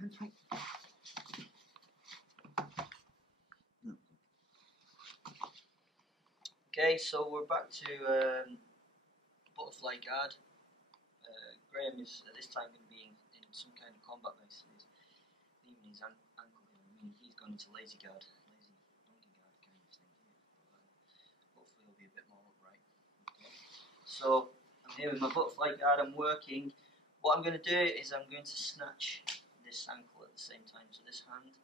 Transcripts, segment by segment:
hand fight. Okay, so we're back to butterfly guard. Graham is at this time going to be in some kind of combat base. He's leaving his ankle here. I mean, he's gone into lazy guard, lazy donkey guard kind of thing here. But, hopefully he'll be a bit more upright. Okay. So I'm here with my butterfly guard. I'm working. What I'm going to do is I'm going to snatch this ankle at the same time. So this hand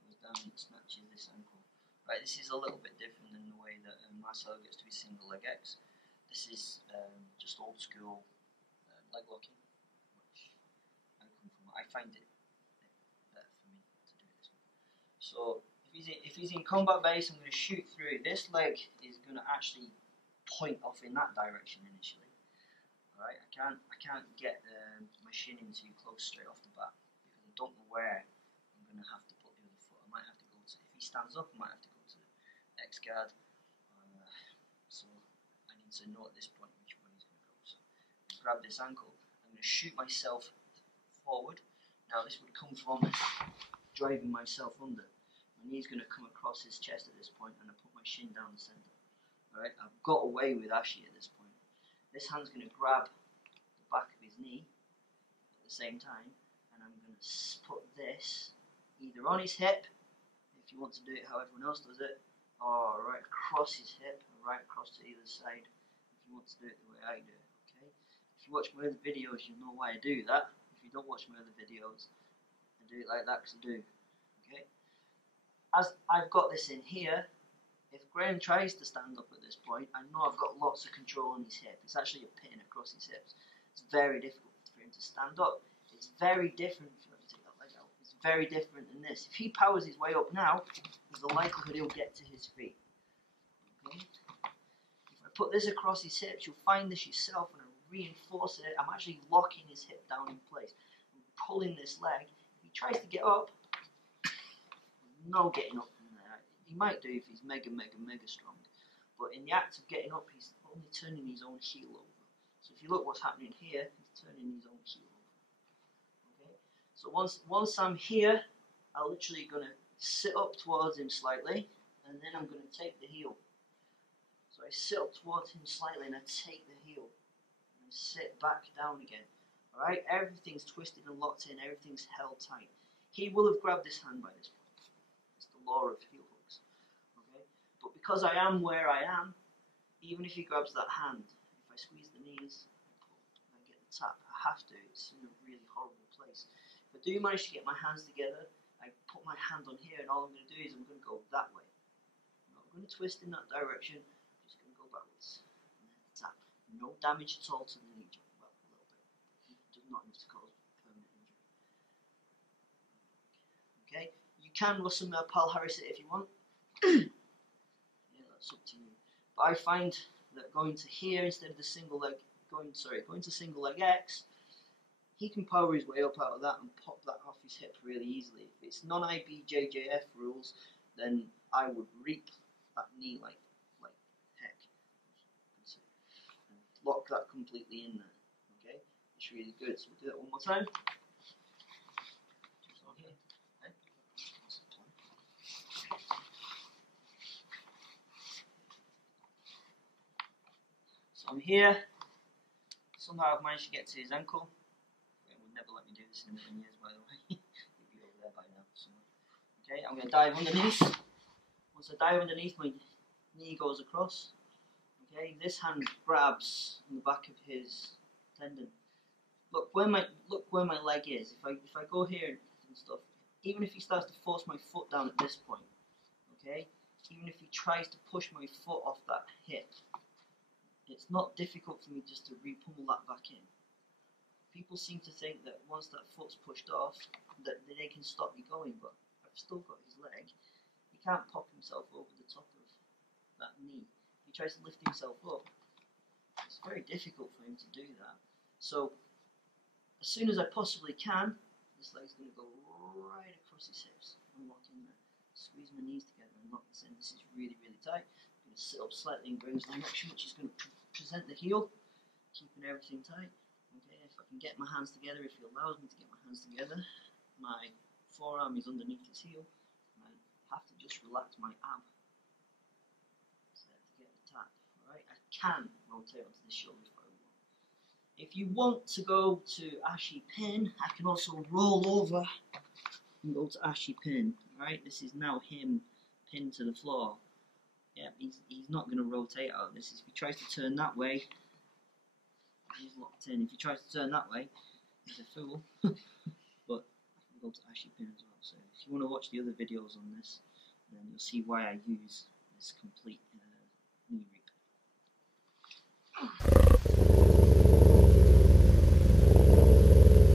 goes down and snatches this ankle. Right, this is a little bit different than the way that Marcel gets to his single leg X. This is just old school leg locking, which I come from. I find it better for me to do it this way. So if he's in combat base, I'm going to shoot through. This leg is going to actually point off in that direction initially. All right, I can't get my shin in too close straight off the bat because I don't know where I'm going to have to put the other foot. I might have to go to, if he stands up, I might have to go to X guard. So I need to know at this point which one he's going to go. So I grab this ankle. I'm going to shoot myself forward. Now this would come from driving myself under. My knee's going to come across his chest at this point, and I put my shin down the centre. All right, I've got away with Ashi at this point. This hand's going to grab the back of his knee at the same time, and I'm going to put this either on his hip, if you want to do it how everyone else does it, or right across his hip, or right across to either side, if you want to do it the way I do it, okay? If you watch my other videos, you'll know why I do that. If you don't watch my other videos, I do it like that because I do, okay? As I've got this in here, if Graham tries to stand up at this point, I know I've got lots of control on his hip. It's actually a pin across his hips. It's very difficult for him to stand up. It's very different. Take that leg out. It's very different than this. If he powers his way up now, there's a likelihood he'll get to his feet. Okay? If I put this across his hips, you'll find this yourself, and I reinforce it. I'm actually locking his hip down in place. I'm pulling this leg. If he tries to get up, there's no getting up. He might do if he's mega strong, but in the act of getting up, he's only turning his own heel over. So if you look what's happening here, he's turning his own heel over. Okay. So once I'm here, I'm literally going to sit up towards him slightly, and then I'm going to take the heel. So I sit up towards him slightly, and I take the heel, and sit back down again. All right. Everything's twisted and locked in. Everything's held tight. He will have grabbed this hand by this point. It's the law of heel hooks. But because I am where I am, even if he grabs that hand, if I squeeze the knees, I get the tap. I have to. It's in a really horrible place. If I do manage to get my hands together, I put my hand on here, and all I'm going to do is I'm going to go that way. I'm not going to twist in that direction. I'm just going to go backwards. And then tap. No damage at all to the knee joint. Well, a little bit. It does not need to cause permanent injury. Okay. You can Russell Pal Harris it if you want. It's up to you. But I find that going to here instead of the single leg, going to single leg X, he can power his way up out of that and pop that off his hip really easily. If it's non-IBJJF rules, then I would reap that knee like heck. And lock that completely in there. Okay, it's really good. So we'll do that one more time. I'm here. Somehow I've managed to get to his ankle. It would never let me do this in a million years, by the way. He'd be over there by now. So, okay, I'm going to dive underneath. Once I dive underneath, my knee goes across. Okay, this hand grabs on the back of his tendon. Look where my leg is. If I go here and stuff, even if he starts to force my foot down at this point, okay, even if he tries to push my foot off that hip, it's not difficult for me just to re-pummel that back in. People seem to think that once that foot's pushed off, that they can stop me going, but I've still got his leg. He can't pop himself over the top of that knee. If he tries to lift himself up, it's very difficult for him to do that. So, as soon as I possibly can, this leg's going to go right across his hips and lock in there. Squeeze my knees together and lock this in. This is really tight. I'm going to sit up slightly in Graham's direction, which is going to present the heel, keeping everything tight. Okay, if I can get my hands together, if he allows me to get my hands together, I'm my forearm is underneath his heel, and I have to just relax my ab to get the tap. Alright, I can rotate onto the shoulder if I want. If you want to go to Ashi pin, I can also roll over and go to Ashi pin. Alright, this is now him pinned to the floor. Yeah, he's not going to rotate out of this. If he tries to turn that way, he's locked in. If he tries to turn that way, he's a fool. But I can go to Ashi pin as well. So if you want to watch the other videos on this, then you'll see why I use this complete knee reap.